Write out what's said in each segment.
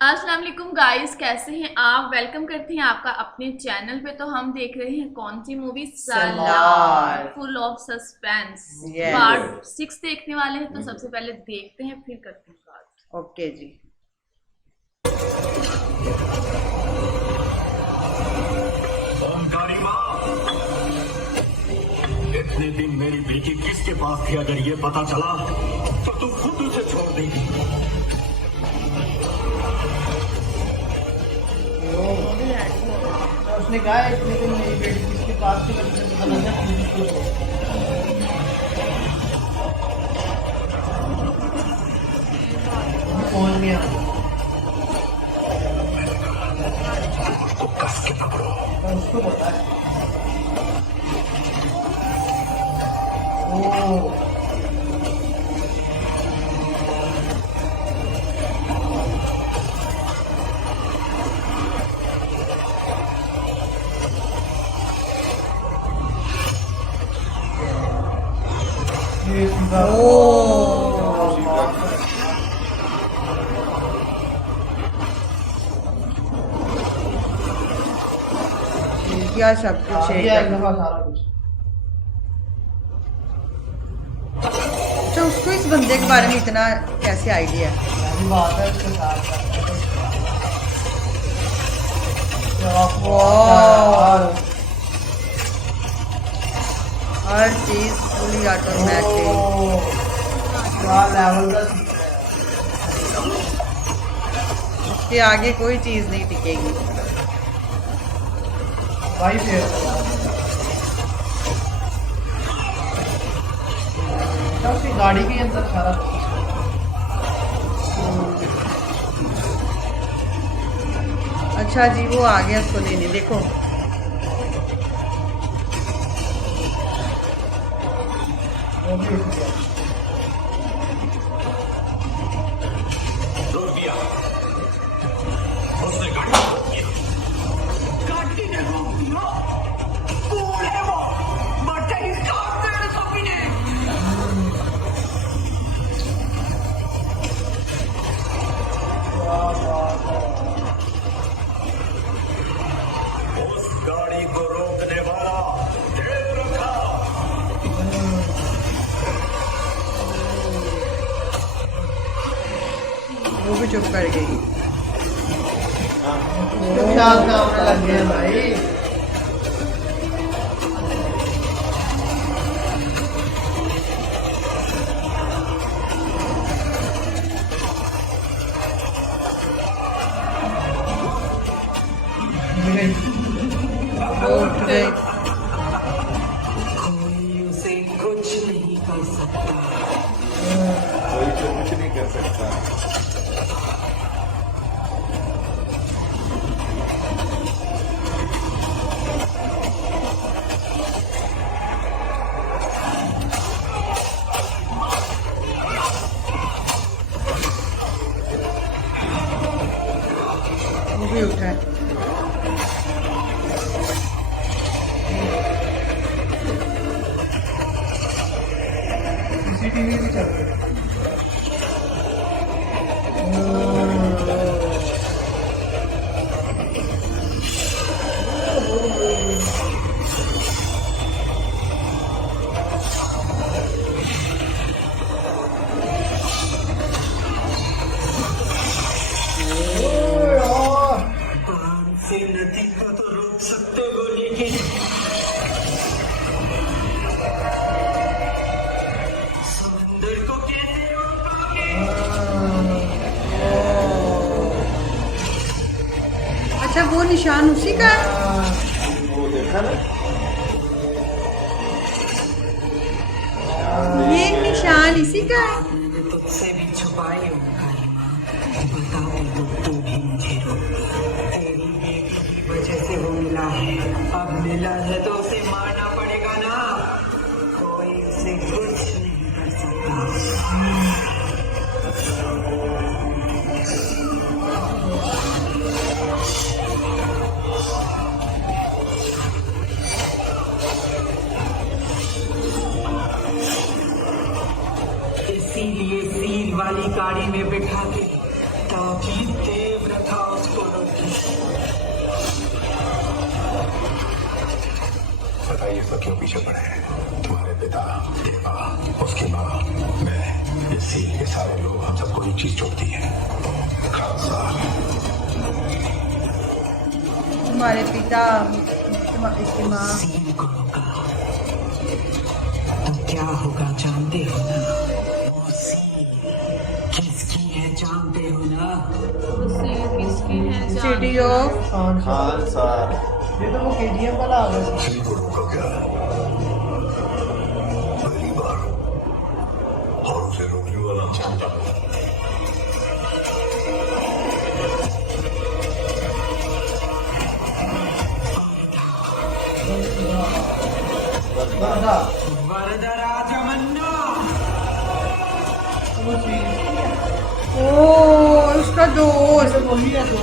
अस्सलाम वालेकुम गाइस, कैसे हैं आप। वेलकम करते हैं आपका अपने चैनल पे। तो हम देख रहे हैं कौन सी movie, Salaar. Full of suspense. Yes. Part 6 देखने वाले हैं, तो सबसे पहले देखते हैं फिर करते हैं बात। ओके जी। ओंकारी माँ, इतने दिन मेरी बेटी किसके पास थी? अगर ये पता चला तो तू खुद उसे छोड़ देगी। उसने कहा इतने दिन मेरी बेटी किसके पास थी, मुझे पता लगा खुद पहुंच गया। उसको पता है। ओ ये सीधा क्या सब कुछ ये है। दफा सारा कुछ। अच्छा, उसको इस बंदे के बारे में इतना कैसे आइडिया है? यही बात है उसके साथ। वाह, हर चीज फुली ऑटोमेटिक। क्या लेवल का सीन है। उसके आगे कोई चीज नहीं टिकेगी। भाई फिर उसकी गाड़ी के अंदर सारा अच्छा जी, वो आ गया उसको लेने। देखो वो भी उठ गया। रोक दिया उसने, गाड़ी को रोक दिया। गाड़ी ने रोक दिया। कौन है वो? बट इसका तेरे सभी ने। क्या बात है। उस गाड़ी को रोकने वाला देव रखा। वो भी चुप कर गई। उसके भी हाथ कांपने लग गए भाई। वो उठ गई। कोई उसे कुछ नहीं कर सकता। कोई तो कुछ नहीं कर सकता। वो भी उठा है। सीसीटीवी भी चल रही है। प्राण से नदी को तो रोक सकते हो, लेकिन समंदर को कैसे रोकोगे? अच्छा, वो निशान उसी का है? वो देखा ना, ये निशान इसी का है? तुझसे भी छुपाए हो ओंकारी माँ। बताओ तो भी मुझे रोक। तेरी बेटी की वजह से वो मिला है। अब मिला है तो उसे मारना पड़ेगा ना। कोई उसे कुछ नहीं कर सकता। इसीलिए सील वाली गाड़ी में बिठा के ताकि देव तुम्हारे पिता इसकी माँ सील को रोका तो क्या होगा जानते हो ना? वो सील किसकी है जानते हो ना? सील किसकी है सिटी ऑफ खान खान सार ये तो वो केजीएफ वाला आ गया। का क्या पहली बार और उसे रोकने वाला बंदा वरदराजमन्ना वो चीज ओ उसका दोस्त तो वही है तो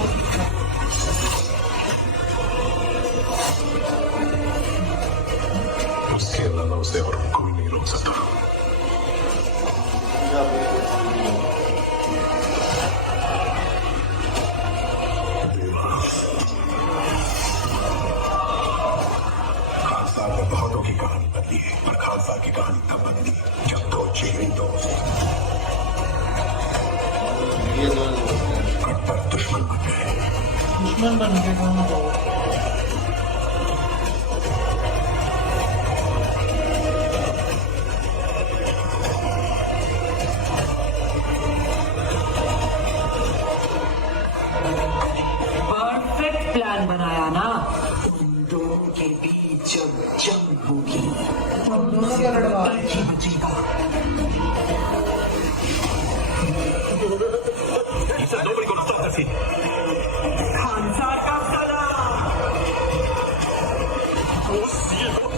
उसके अलावा उसे और कोई नहीं रोक सकता। खानसार ने बहुतों की कहानी बदली है, पर खानसार की कहानी तब बदली जब दो जिगरी दोस्त ये जो कट्टर दुश्मन बन गए। दुश्मन बन के दोनों को परफेक्ट प्लान बनाया ना? उन दोनों के बीच जब जंग होगी हम दोनों का लड़वा ही बचेगा। खानसार का सलाम।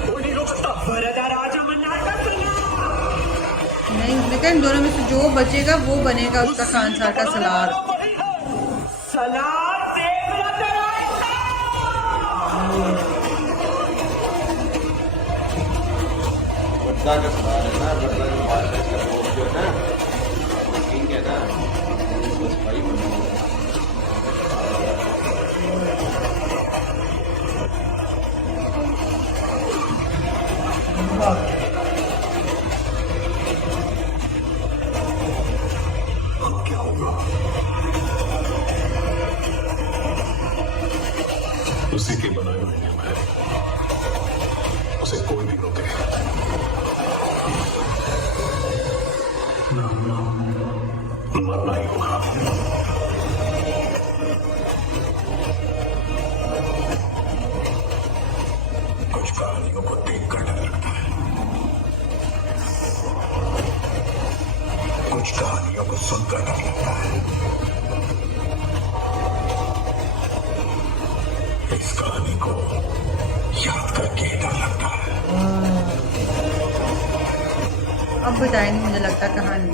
कोई नहीं रोक सकता। वरदराजमन्ना का सलाम। नहीं लेकिन इन दोनों में से जो बचेगा वो बनेगा उसका खानसार का सलार। सलाम देवरतराज। बद्दा का सवाल है ना, बद्दा जो बादशाह का दोस्त जो है ना, वो किंग है ना, बस भाई बना हुआ है। अब क्या होगा? उसी के बनाए हुए नियम है, उसे कोई भी रोके मरना ही होगा। कुछ कहानियों को देख कर डर लगता है, कुछ कहानियों को सुनकर डर लगता है। इस कहानी को याद करके डर लगता है। अब बताएंगे मुझे लगता है कहानी।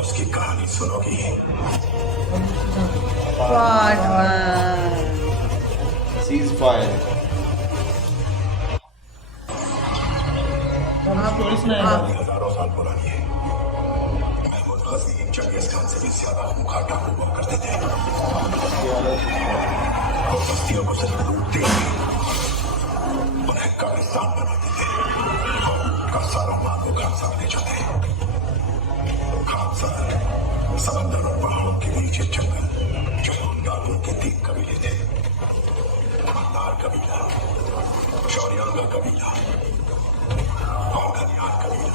उसकी कहानी सुनोगी? पार्ट 1 सीज फायर स्टोरी सुनाएगा। हजारों साल पुरानी है। महमूद गजनी चंगेज खान से भी ज्यादा खूंखार डाकू हुआ करते थे। वो बस्तियों को सिर्फ लूटते थे, उन्हें कब्रिस्तान बनाते थे और उनका सारा माल वो खानसार ले जाते। खानसार समंदर और पहाड़ों के बीच एक जंगल, जहाँ डाकुओं के 3 कबीले थे। मन्नार कबीला, शौर्याल का कबीला और घनियाल कबीला।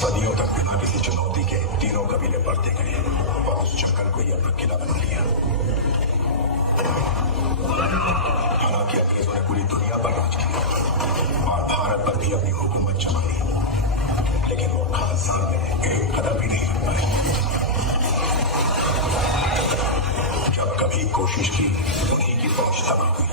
सदियों तक बिना किसी चुनौती के तीनों कबीले बढ़ते गए और उस जंगल को ही अपना किला बना लिया। हालांकि अंग्रेजों ने पूरी दुनिया पर राज किया और भारत पर भी अपनी हुकूमत जमाई, लेकिन वो खानसार में एक कदम भी नहीं रख पाए। जब कभी कोशिश की उन्हीं की फौज तबाह हुई।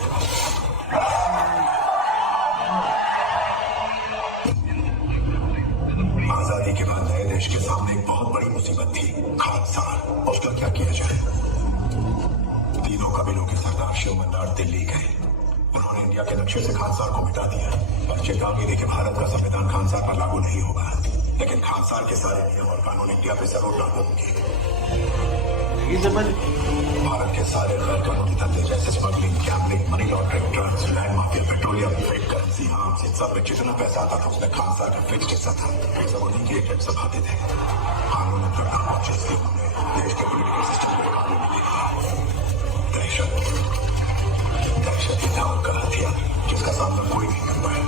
आजादी के बाद नए देश के सामने एक बहुत बड़ी मुसीबत थी, खानसार। उसका क्या किया जाए? तीनों कबीलों के सरदार शिव मन्नार दिल्ली गए। उन्होंने इंडिया के नक्शे से खानसार को मिटा दिया और चेतावनी दी कि भारत का संविधान खानसार पर लागू नहीं होगा, लेकिन खानसार के सारे नियम और कानून इंडिया पे जरूर लागू होंगे। लगी समझ? भारत के सारे गैर कानूनी धंधे जैसे smuggling, gambling, money laundering, drugs, land mafia, petroleum, fake currency, arms, इन सब में जितना पैसा आता था उसमें खान साहब का फिक्स्ड हिस्सा था। सब उन्हीं के एजेंट सब आते थे। कानून पर ना पहुंचे इसलिए उन्होंने देश के पॉलिटिकल सिस्टम को कानून दिया। दहशत ही था उनका हथियार जिसका सामना कोई नहीं कर पाया।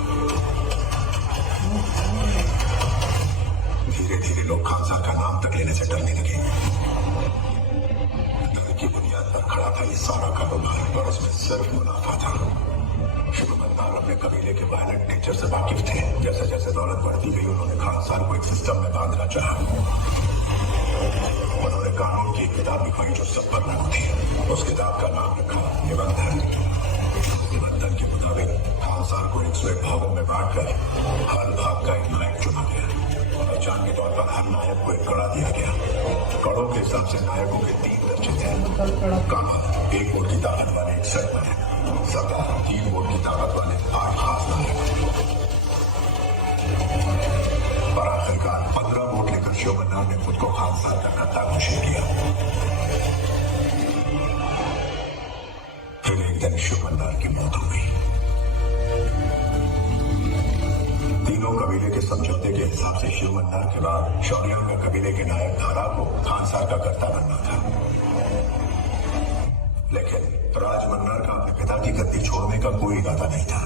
धीरे धीरे लोग खान साहब का नाम तक लेने से डरने लगे। डर की बुनियाद पर खड़ा था ये सारा कारोबार और उसमें सिर्फ मुनाफा था। शुभ मन्नार अपने कबीले के वायलेंट नेचर से वाकिफ थे। जैसे जैसे दौलत बढ़ती गई उन्होंने खान साहब को एक सिस्टम में बांधना चाहा। उन्होंने कानून की एक किताब लिखवाई जो सब पर लागू थी। उस किताब का नाम रखा निबंधन। निबंधन के मुताबिक खान साहब को 101 भागों में बांटकर हर भाग का एक नायक चुना गया। पहचान के तौर पर हर नायक को एक कड़ा दिया गया। कड़ों के हिसाब से नायकों के 3 दर्जे थे। कामत 1 वोट की ताकत वाले 61 नायक, सदा 3 वोट की ताकत वाले 8 खास नायक। पर आखिरकार 15 वोट लेकर शिव मन्नार ने खुद को खान साहब का कट्टा घोषित किया। फिर एक दिन शिव मन्नार की मौत हो गई। तीनों कबीले के समझौते के हिसाब से शिव मन्नार के बाद शौर्यांगा कबीले के नायक धारा को खान साहब का कर्ता बनना था। लेकिन राज मन्नार का अपने पिता की गद्दी छोड़ने का कोई इरादा नहीं था।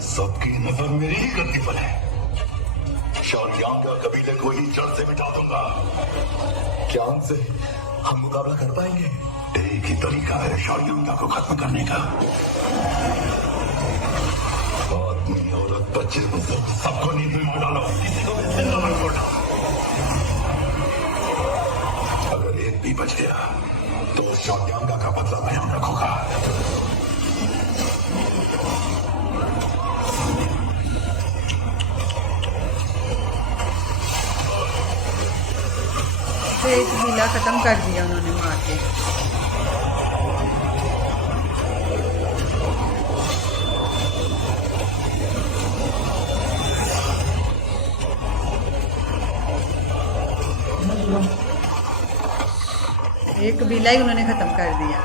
सबकी नजर मेरी ही गद्दी पर है। शौर्यांगा कबीले को ही जड़ से मिटा दूंगा। क्या उनसे हम मुकाबला कर पाएंगे? एक ही तरीका है शौर्यांगा को खत्म करने का। आदमी, औरत, बच्चे, बुजुर्ग सबको नींद में डालो। किसी को भी जिंदा मत छोड़ना। अगर एक भी बच गया तो शौर्यांगा का बदला भयानक होगा। तो एक हीला खत्म कर दिया उन्होंने मार के। एक कबीला ही उन्होंने खत्म कर दिया।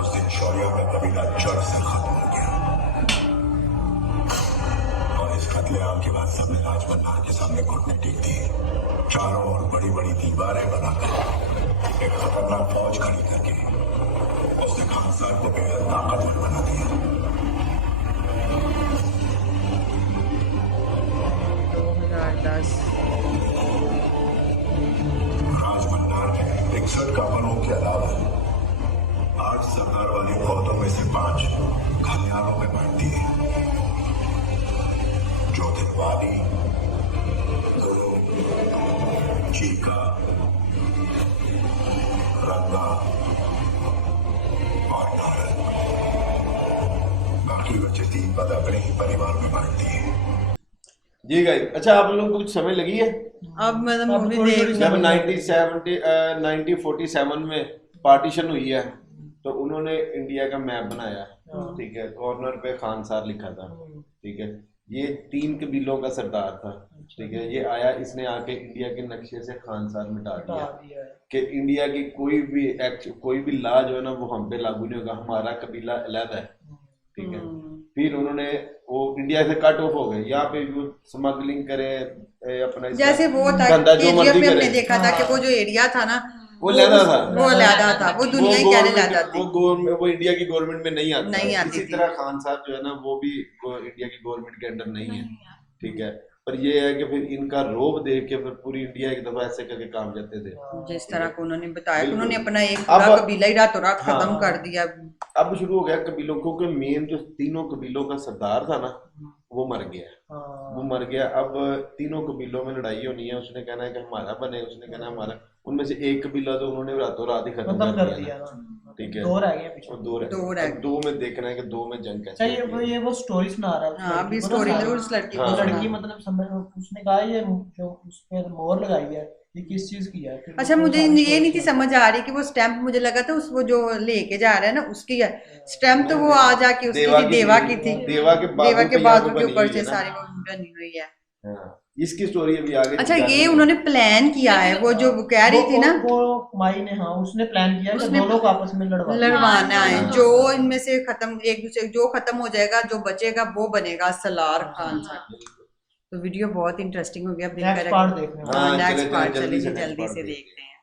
उस दिन शौर्यांगा कबीला जड़ से खत्म हो गया। और इस कत्लेआम के बाद सबने राज मन्नार के सामने घुटने टेक दिए। चारों ओर बड़ी बड़ी दीवारें बनाकर एक खतरनाक फौज खड़ी करके उसने खान साहब को बेहद ताकतवर बना दिया। 2010 राज मन्नार ने 61 कामनों के अलावा 8 सरदार वाली फौजों में से 5 खलियानों में बांट दिए। जो थे वाली, गुरु, चीका, रंगा और नारद। बाकी बचे 3 पद अपने ही परिवार में बांट दिए। जी गाइस, अच्छा आप लोगों को कुछ समय लगी है? अब मतलब अब मूवी थोड़ी- देख थोड़ी जब समय 1947 में पार्टीशन हुई है तो उन्होंने इंडिया का मैप बनाया। ठीक है, कॉर्नर पे खान सार लिखा था। ठीक है, ये 3 कबीलों का सरदार था। ठीक है, ये आया, इसने आके इंडिया के नक्शे से खान सार मिटा दिया कि इंडिया की कोई भी एक्ट, कोई भी लॉ जो है ना वो हम पे लागू नहीं होगा, हमारा कबीला अलग है। ठीक है, फिर उन्होंने वो इंडिया से कट ऑफ हो गए। यहाँ पे वो स्मगलिंग करे अपना जैसे वो था धंधा जो KGF मर्जी में हमने करे, देखा था कि वो जो एरिया था ना वो लहदा था। वो लहदा था, वो दुनिया ही कहने लहदा थी। वो इंडिया की गवर्नमेंट में नहीं आता। नहीं आती इसी थी। तरह खान साहब जो है ना वो भी इंडिया की गवर्नमेंट के अंडर नहीं है। ठीक है, पर ये है कि फिर इनका रोब देख के फिर पूरी इंडिया एक दफा ऐसे करके काम करते थे। जिस तरह को उन्होंने बताया, बिल्कुल। उन्होंने अपना एक अब- पूरा कबीला ही रातों रात हाँ। खत्म कर दिया। अब शुरू हो गया कबीलों को, क्योंकि मेन जो 3 कबीलों का सरदार था ना वो मर गया। वो मर गया। अब 3 कबीलों में लड़ाई होनी है। उसने कहना है कि हमारा बने, उसने कहना है हमारा। उनमें से एक कबीला तो उन्होंने रातों रात ही खत्म कर दिया ना। ठीक है, 2 रह गए पीछे। और 2 रह दो रह अब 2 में देखना है कि 2 में जंग कैसे अच्छा, होती है। ये वो स्टोरी सुना रहा है। हाँ, अभी स्टोरी जरूर उस लड़की हाँ। को वो लड़की सुना। मतलब समझ, उसने कहा ये जो उस पे मोहर लगाई है ये किस चीज की है? फिर अच्छा, वो मुझे सारी ये नहीं थी story समझ आ रही कि वो स्टैंप, मुझे लगा था उस वो जो लेके जा रहा है ना उसकी है स्टैंप, तो वो आ जाके उसकी थी, देवा की थी। देवा के देवा के बाजू बाजू पे के ऊपर बनी से हुई है ना। सारी वो बनी हुई है। हाँ। इसकी स्टोरी अभी आगे अच्छा जाने ये में- उन्होंने प्लान किया है, वो जो कह रही थी ना वो माई ने, हाँ उसने प्लान किया कि दोनों को आपस में लड़वाना है, हाँ। जो इनमें से खत्म, एक दूसरे जो खत्म हो जाएगा, जो बचेगा वो बनेगा सलार खान साहब। तो वीडियो बहुत इंटरेस्टिंग हो गया, नेक्स्ट पार्ट देखने हाँ, नेक्स्ट चले, पार्ट जल्दी से चलेंगे, next जल्दी part से देखते देखते हैं।